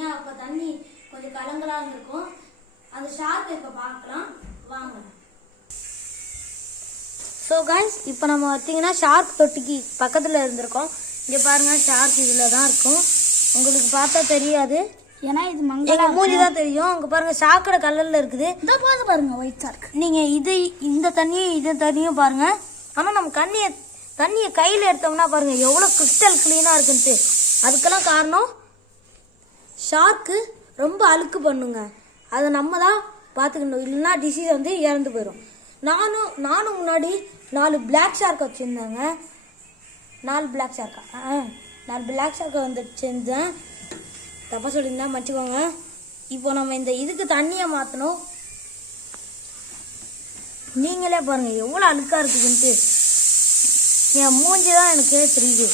பார்த்துருப்பீங்க. அப்போ தண்ணி கொஞ்சம் கலங்கலாக இருந்திருக்கும். அந்த ஷார்க் இப்போ பார்க்கலாம் வாங்க. ஸோ கைஸ், இப்போ நம்ம பார்த்தீங்கன்னா ஷார்க் தொட்டிக்கு பக்கத்தில் இருந்திருக்கோம். இங்கே பாருங்கள், ஷார்க் இதில் தான் இருக்கும். உங்களுக்கு பார்த்தா தெரியாது, ஏன்னா இது எங்கள் மூஞ்சி தான் தெரியும். அங்கே பாருங்கள், ஷார்க்கோட கலரில் இருக்குது. இந்த பார்த்து பாருங்கள், ஒயிட் ஷார்க். நீங்கள் இந்த தண்ணியும் இந்த தண்ணியும் பாருங்கள். ஆனால் நம்ம தண்ணியை கையில் எடுத்தோம்னா பாருங்கள் எவ்வளோ கிறிஸ்டல் க்ளீனாக இருக்குன்ட்டு. அதுக்கெல்லாம் காரணம் ஷார்க்கு ரொம்ப அழுக்கு பண்ணுங்க. அதை நம்ம தான் பார்த்துக்கணும், இல்லைன்னா டிசீஸ் வந்து இறந்து போயிடும். நானும் முன்னாடி 4 பிளாக் ஷார்க் வச்சுருந்தேங்க. 4 பிளாக் ஷார்க்கா 4 பிளாக் ஷார்க்கை வந்து செஞ்சேன். தப்பாக சொல்லியிருந்தா மன்னிச்சுக்கோங்க. இப்போ நம்ம இந்த இதுக்கு தண்ணியை மாற்றணும். நீங்களே பாருங்கள் எவ்வளோ அழுக்காக இருக்குதுன்ட்டு. என் மூஞ்சி தான் எனக்கு தெரியுது.